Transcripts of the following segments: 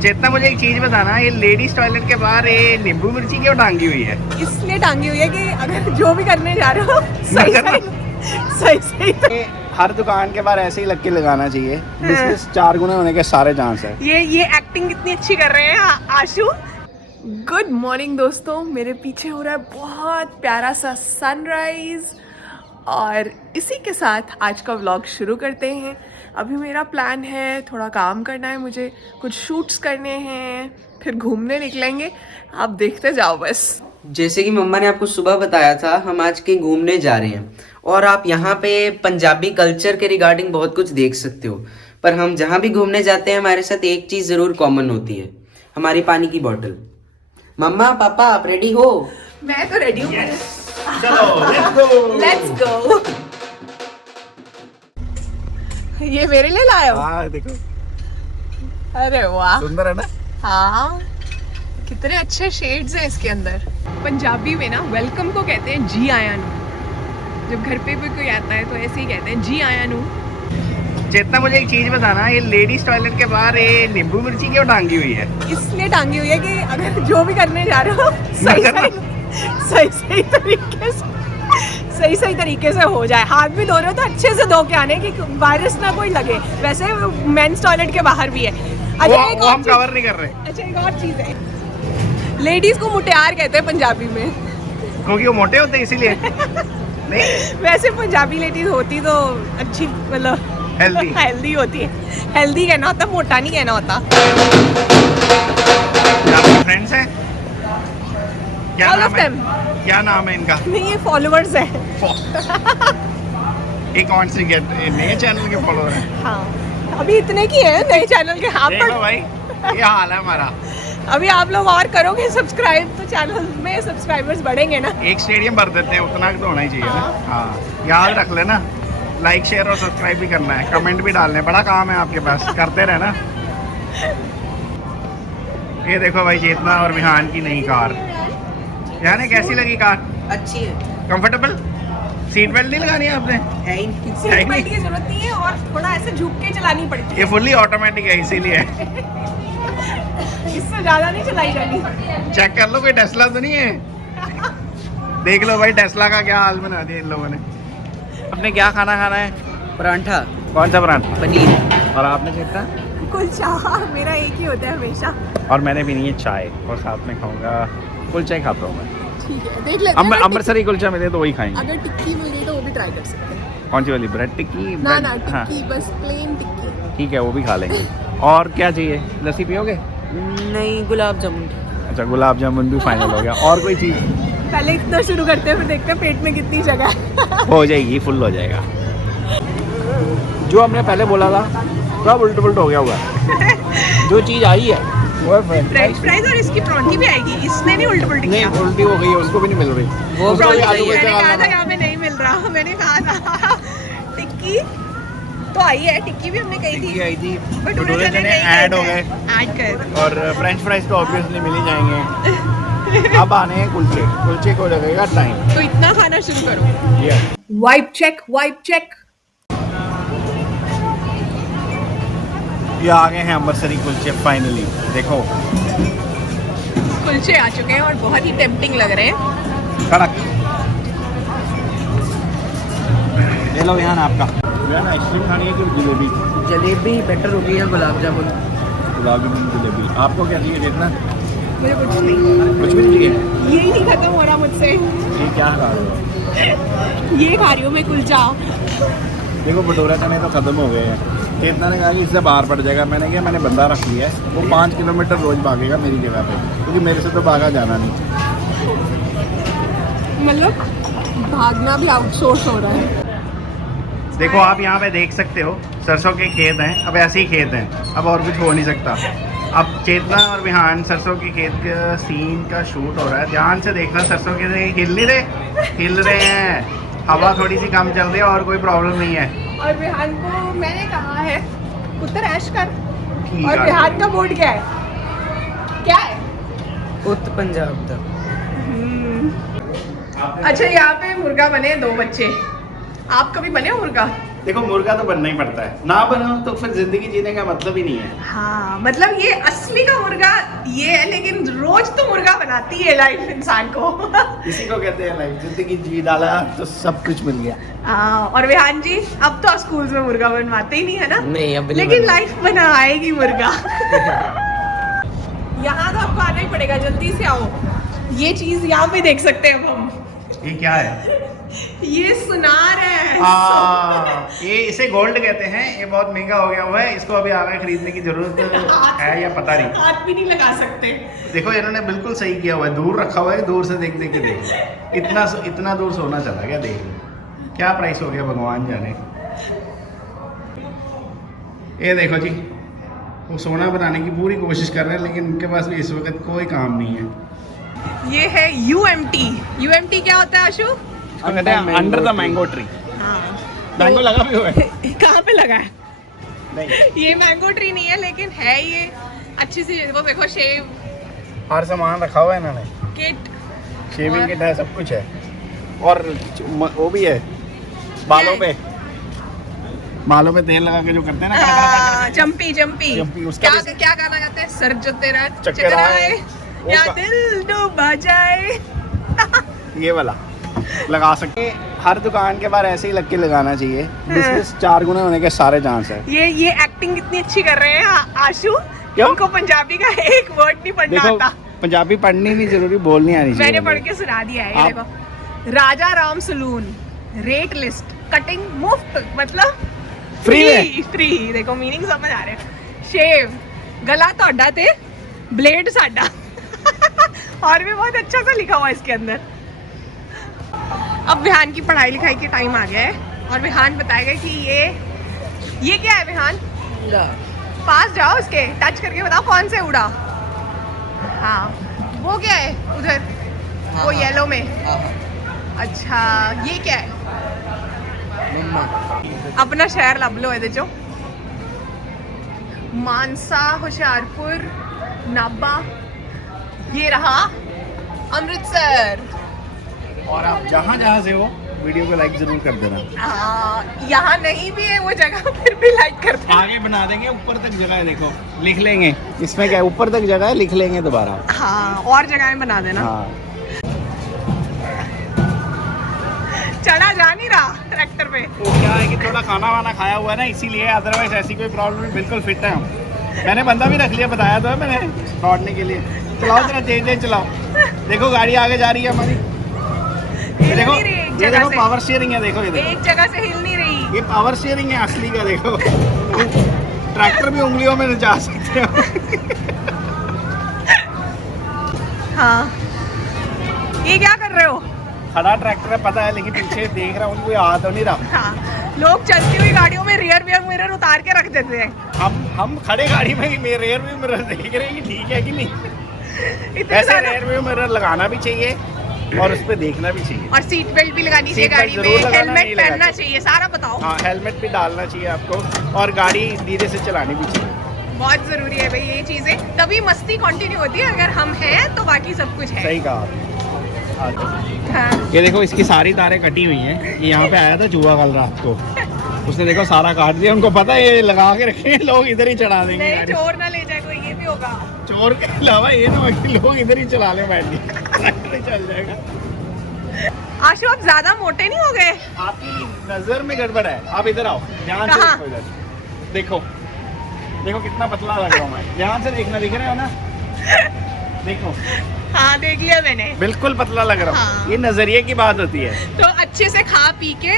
चेतना, मुझे एक चीज बताना, ये लेडीज टॉयलेट के बाहर ये नींबू मिर्ची क्यों टांगी हुई है? इसलिए टांगी हुई है कि अगर जो भी करने जा रहे हो सही हर दुकान के बाहर ऐसे ही लग के लगाना चाहिए। बिजनेस 4 गुना होने के सारे चांस है। ये एक्टिंग कितनी अच्छी कर रहे हैं आशु। गुड मॉर्निंग दोस्तों, मेरे पीछे हो रहा है बहुत प्यारा सा सनराइज और इसी के साथ आज का व्लॉग शुरू करते हैं। अभी मेरा प्लान है, थोड़ा काम करना है मुझे, कुछ शूट्स करने हैं, फिर घूमने निकलेंगे। आप देखते जाओ बस। जैसे कि मम्मा ने आपको सुबह बताया था, हम आज कहीं घूमने जा रहे हैं और आप यहाँ पे पंजाबी कल्चर के रिगार्डिंग बहुत कुछ देख सकते हो। पर हम जहाँ भी घूमने जाते हैं हमारे साथ एक चीज़ ज़रूर कॉमन होती है, हमारी पानी की बोतल। मम्मा पापा आप रेडी हो? मैं तो रेडी हूँ। चलो लेट्स गो। ये मेरे लिए लाए हो? हाँ देखो, अरे वाह, सुंदर है ना? हाँ कितने अच्छे शेड्स हैं इसके अंदर। पंजाबी में ना वेलकम को कहते हैं जी आया नू। जब घर पे भी कोई आता है तो ऐसे ही कहते हैं जी आया नू। चेतना, मुझे एक चीज बताना, ये लेडीज टॉयलेट के बाहर ये नींबू मिर्ची क्यों टांगी हुई है? इसलिए टांगी हुई है कि अगर जो भी करने जा रहे हो सही तरीके से हो जाए। हाथ भी धो रहे हो तो अच्छे से धो के आने कि वायरस ना कोई लगे। वैसे मेंस टॉयलेट के बाहर भी है। अच्छा वो हम कवर नहीं कर रहे। अच्छा एक और चीज है, लेडीज को मुटियार कहते हैं पंजाबी में, क्योंकि वो मोटे होते हैं इसीलिए। नहीं, वैसे पंजाबी लेडीज होती तो अच्छी, मतलब हेल्दी होती है। हेल्दी कहना होता, मोटा नहीं कहना होता। आपके फ्रेंड्स हैं? क्या All नाम of है? them. क्या नाम है इनका? नहीं, ये फॉलोअर्स है। ये कौन सी नए चैनल के फॉलोअर हैं? हाँ अभी इतने की है नए चैनल के। आप देखो भाई, ये हाल है हमारा। अभी आप लोग और करोगे सब्सक्राइब तो चैनल में सब्सक्राइबर्स बढ़ेंगे ना। एक स्टेडियम भर देते हैं, उतना तो होना ही चाहिए ना। हाँ याद रख लेना, लाइक शेयर और सब्सक्राइब भी करना है, कमेंट भी डालने, बड़ा काम है आपके पास, करते रहना। ये देखो भाई, चेतना और विहान की नई कार। यानी कैसी लगी कार? अच्छी है, कंफर्टेबल? सीट बेल्ट नहीं लगानी है आपने? है ही नहीं। सीट बेल्ट की जरूरत नहीं है और थोड़ा ऐसे झुक के चलानी पड़ती ये फुल्ली ऑटोमेटिक है इसीलिए। है, इससे ज्यादा नहीं चलाई जानी। चेक कर लो, कोई टेस्ला तो नहीं है? देख लो भाई, टेस्ला का क्या हाल बना दिया इन लोगों ने। आपने क्या खाना है? परांठा, कौन सा पराठा? पनीर। और आपने चेतना? कुलचा मेरा एक ही होता है हमेशा। और मैंने पीनी है चाय और साथ में खाऊंगा कुलचा ही खाता हूँ मैं। ठीक है, देख लेते हैं। अमृतसरी कुलचा मिले तो वही खाएंगे। अगर टिक्की मिल गई तो वो भी ट्राई कर सकते हैं। कौन सी वाली? ब्रेड टिक्की? ना ब्रेड- हाँ टिक्की, बस प्लेन टिक्की। ठीक है, वो भी खा लेंगे। और क्या चाहिए? लस्सी पियोगे? नहीं, गुलाब जामुन। अच्छा, गुलाब जामुन भी फाइनल हो गया। और कोई चीज़? पहले इतना शुरू करते हैं, फिर देखते हैं पेट में कितनी जगह है। हो जाएगी, फुल हो जाएगा। जो हमने पहले बोला था सब उल्ट पुल्ट हो गया हुआ है। जो चीज़ आई है वो है फ्रेंच फ्राइज और इसकी परांठी भी आएगी। इसने नहीं उल्ट पुल्ट नहीं, किया। उल्टी हो गई है, उसको भी नहीं मिल रही। वो उसको भी परांठी आलू मैंने कुलचा कहा था खाना। यहाँ पे नहीं मिल रहा, मैंने कहा था। टिक्की तो आई है, टिक्की भी हमने कही टिक्की थी, आई थी, बट भटूरे चने ऐड हो गए ऐड कर। और फ्रेंच फ्राइज तो ऑब्वियसली मिल ही जाएंगे। अब आने हैं कुलचे। कुलचे को लगेगा टाइम। तो इतना खाना शुरू करो। Wipe check, wipe check. ये आ गए हैं अमृतसरी कुलचे फाइनली। देखो कुलचे आ चुके हैं और बहुत ही टेम्पटिंग लग रहे हैं। कड़क। ले लो यहाँ आपका। यार आइसक्रीम खानी है कि जलेबी? जलेबी बेटर होगी या गुलाब जामुन? गुलाब जामुन जलेबी। आपको क्या चाहिए जितना? मुझे कुछ नहीं, कुछ भी नहीं चाहिए? यही नहीं खत्म हो रहा मुझसे। ये क्या खा रहे हो? ये खा रही हूँ मैं कुलचा। देखो भटूरे चने तो खत्म हो गए हैं। चेतना ने कहा कि इससे बाहर पड़ जाएगा। मैंने कहा मैंने बंदा रख लिया है, वो 5 किलोमीटर रोज भागेगा मेरी जगह पे, क्योंकि मेरे से तो भागा जाना नहीं। मतलब भागना भी आउटसोर्स हो रहा है। देखो आप यहाँ पे देख सकते हो, सरसों के खेत हैं। अब ऐसे ही खेत हैं, अब और कुछ हो नहीं सकता। अब चेतना और विहान सरसों के खेत का सीन का शूट हो रहा है। ध्यान से देखना, सरसों के हिल नहीं रहे, हिल रहे हैं। हवा थोड़ी सी कम चल रही है और कोई प्रॉब्लम नहीं है। और विहान को मैंने कहा है उत्तर ऐश कर। ठीक और है। विहान का मूड क्या है? क्या है? उत्तर पंजाब तक। अच्छा, यहाँ पे मुर्गा बने 2 बच्चे। आप कभी बने हो मुर्गा? देखो मुर्गा तो बनना ही पड़ता है, ना बनो तो फिर जिंदगी जीने का मतलब ही नहीं है। हाँ मतलब ये असली का मुर्गा ये है, लेकिन रोज तो मुर्गा बनाती है लाइफ इंसान को। इसी को कहते हैं लाइफ, जिंदगी जी डाला तो सब कुछ मिल गया। और विहान जी अब तो स्कूल में मुर्गा बनवाते ही नहीं है ना? नहीं, अब नहीं लेकिन बनवाते। लाइफ बनाएगी मुर्गा। यहाँ तो आपको आना ही पड़ेगा, जल्दी से आओ। ये चीज यहाँ पे देख सकते हैं अब हम। ये क्या है? ये सुनार है। ये इसे गोल्ड कहते हैं। ये बहुत महंगा हो गया हुआ है, इसको अभी आगे खरीदने की जरूरत है या पता नहीं। हाथ भी नहीं लगा सकते। देखो इन्होंने बिल्कुल सही किया हुआ है, दूर रखा हुआ है, दूर से देख देख के देखो। इतना दूर सोना चला गया, देख लो क्या प्राइस हो गया, भगवान जाने। ये देखो जी, वो सोना बनाने की पूरी कोशिश कर रहे हैं, लेकिन उनके पास भी इस वक्त कोई काम नहीं है। ये है UMT। UMT क्या होता है आशु? कहते हैं अंडर द मैंगो ट्री। हाँ मैंगो लगा भी हुआ है? कहाँ पे लगा है? नहीं, ये मैंगो ट्री नहीं है, लेकिन है ये अच्छी सी। वो देखो शेव हर सामान रखा हुआ है इन्होंने, किट। शेविंग और- किट है, सब कुछ है। और वो भी है बालों पे, बालों पे तेल लगा के जो करते हैं ना, जंपी जंपी। जंपी, उसका क्या भी- क्या गाना गाते हैं? सर जो तेरा चकराए, वो या का- दिल डूबा जाए। ये वाला लगा सकते हैं। हर दुकान के बाहर ऐसे ही लग के लगाना चाहिए। बिजनेस 4 गुना होने के सारे चांस है। ये एक्टिंग कितनी अच्छी कर रहे हैं आशु। क्यों? उनको पंजाबी का एक वर्ड नहीं पढ़ना देखो आता। पंजाबी पढ़नी नहीं जरूरी, बोलनी आनी चाहिए। मैंने पढ़ के सुना दिया है। ये आप- देखो, Raja Ram salon, rate list, cutting मुफ्त, मतलब फ्री है। फ्री। देखो मीनिंग समझ आ रहे हैं। शेव, गला तोड़ा ते ब्लेड साडा। और भी बहुत अच्छा सा लिखा हुआ है इसके अंदर। अब विहान की पढ़ाई लिखाई के टाइम आ गया है और विहान बताएगा कि ये क्या है। विहान पास जाओ, उसके टच करके बताओ कौन से उड़ा। हाँ वो क्या है उधर, वो येलो में? अच्छा ये क्या है? अपना शहर लब लो ਇਹਦੇ ਚੋਂ। मानसा, होशियारपुर, नाभा, ये रहा अमृतसर। और आप जहाँ जहाँ से हो वीडियो को लाइक जरूर कर देना। यहाँ नहीं भी है वो जगह, फिर भी लाइक करते हैं। आगे बना देंगे, ऊपर तक जगह है, देखो लिख लेंगे। इसमें क्या है, ऊपर तक जगह है, लिख लेंगे दोबारा। हाँ और जगह बना देना। हाँ चढ़ा जा नहीं रहा ट्रैक्टर पे। वो क्या है कि थोड़ा खाना वाना खाया हुआ है ना, इसीलिए। अदरवाइज ऐसी कोई प्रॉब्लम नहीं, बिल्कुल फिट है हम। मैंने बंदा भी रख लिया, बताया तो है मैंने, दौड़ने के लिए। चलाओ जरा, तेज चलाओ। देखो गाड़ी आगे जा रही है हमारी। हिल देखो नहीं रही एक ये जगह देखो से। पावर स्टीयरिंग है, देखो ये देखो, एक जगह से हिल नहीं रही। ये पावर स्टीयरिंग है असली का। देखो ट्रैक्टर भी उंगलियों में नचा सकते हो। हाँ ये क्या कर रहे हो? खड़ा ट्रैक्टर है पता है, लेकिन पीछे देख रहा हूँ कोई आ तो नहीं रहा। हाँ लोग चलती हुई गाड़ियों में रियर व्यू मिरर उतार के रख देते हैं। हम खड़े गाड़ी में ही रेयर व्यू मिरर देख रहे हैं कि ठीक है कि नहीं। इतने ऐसे सारे- रेयर व्यू मिरर लगाना भी चाहिए और उस पर देखना भी चाहिए। और सीट बेल्ट भी लगानी चाहिए सीट बेल्ट गाड़ी जरूर में, लगाना, हेलमेट नहीं पहनना लगाते। चाहिए, सारा बताओ। हाँ हेलमेट भी डालना चाहिए आपको, और गाड़ी धीरे से चलानी भी चाहिए। बहुत जरूरी है भाई ये चीजें, तभी मस्ती कंटिन्यू होती है। अगर हम हैं तो बाकी सब कुछ है। सही कहा आपने। हाँ। ये देखो इसकी सारी तारें कटी हुई हैं। ये यहाँ पे आया था चूहा कल रात को, उसने देखो सारा काट दिया। उनको पता है ये लगा के रखे हैं, लोग इधर ही चला देंगे नहीं गाड़ी। चोर ना ले जाए कोई, ये भी होगा। चोर के अलावा ये ना कि लोग इधर ही चला ले बैठ के, ट्रैक्टर ही चल जाएगा। आशु आप ज्यादा मोटे नहीं हो गए? आपकी नजर में गड़बड़ है। आप इधर आओ, ध्यान से कहाँ? देखो इधर। देखो देखो कितना पतला लग रहा हूँ मैं, ध्यान से देखना, दिख रहे हो ना? देखो हाँ देख लिया मैंने। बिल्कुल पतला लग रहा हूँ। हाँ। ये नजरिए की बात होती है। तो अच्छे से खा पी के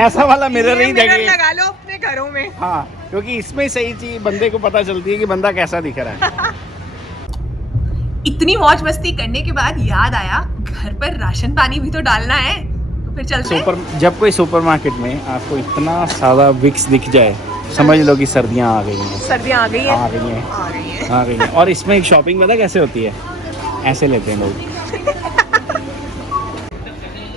ऐसा वाला मिरर ये ही मिरर देखिए। लगा लो अपने घरों में। हाँ क्योंकि इसमें सही चीज बंदे को पता चलती है कि बंदा कैसा दिख रहा है। इतनी मौज मस्ती करने के बाद याद आया घर पर राशन पानी भी तो डालना है, तो फिर चलते हैं। जब कोई सुपरमार्केट में आपको इतना सारा विक्स दिख जाए, समझ लो कि सर्दियाँ आ गई हैं। सर्दियाँ आ गई हैं। आ गई हैं, आ गई हैं। आ गई हैं। और इसमें एक शॉपिंग पता कैसे होती है, ऐसे लेते हैं लोग।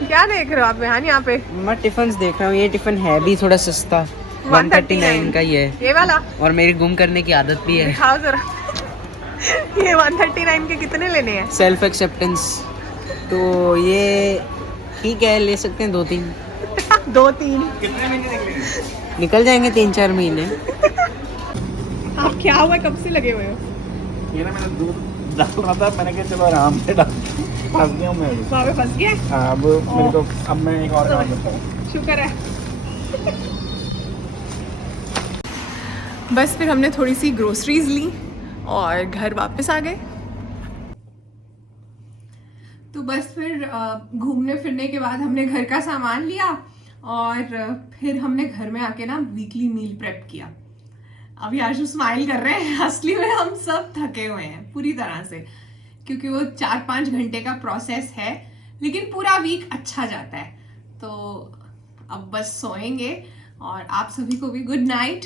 क्या देख रहे हो आप यहाँ यहाँ पे? मैं टिफिन देख रहा हूँ। ये टिफिन है भी थोड़ा सस्ता, 139 का ही है। ये वाला और मेरी गुम करने की आदत भी है। दिखाओ जरा। ये 139 के कितने लेने हैं? सेल्फ एक्सेप्टेंस, तो ये ठीक है, ले सकते हैं 2-3। 2-3। कितने महीने निकलेंगे? निकल जाएंगे 3-4 महीने। आप क्या हुआ, कब से लगे हुए हो? ये ना मैंने दूध डाल रहा था, मैंने कहा चलो आराम से डाल, फंस गया हूँ मैं अभी। वहाँ पे फंस गए? हाँ, अब मेरे को, अब मैं एक और काम करता हूँ। शुक्र है। बस फिर हमने थोड़ी सी ग्रोसरीज ली और घर वापस आ गए। तो बस फिर घूमने फिरने के बाद हमने घर का सामान लिया और फिर हमने घर में आके ना वीकली मील प्रेप किया। अभी आशु स्माइल कर रहे हैं, असली में हम सब थके हुए हैं पूरी तरह से, क्योंकि वो 4-5 घंटे का प्रोसेस है, लेकिन पूरा वीक अच्छा जाता है। तो अब बस सोएंगे और आप सभी को भी गुड नाइट।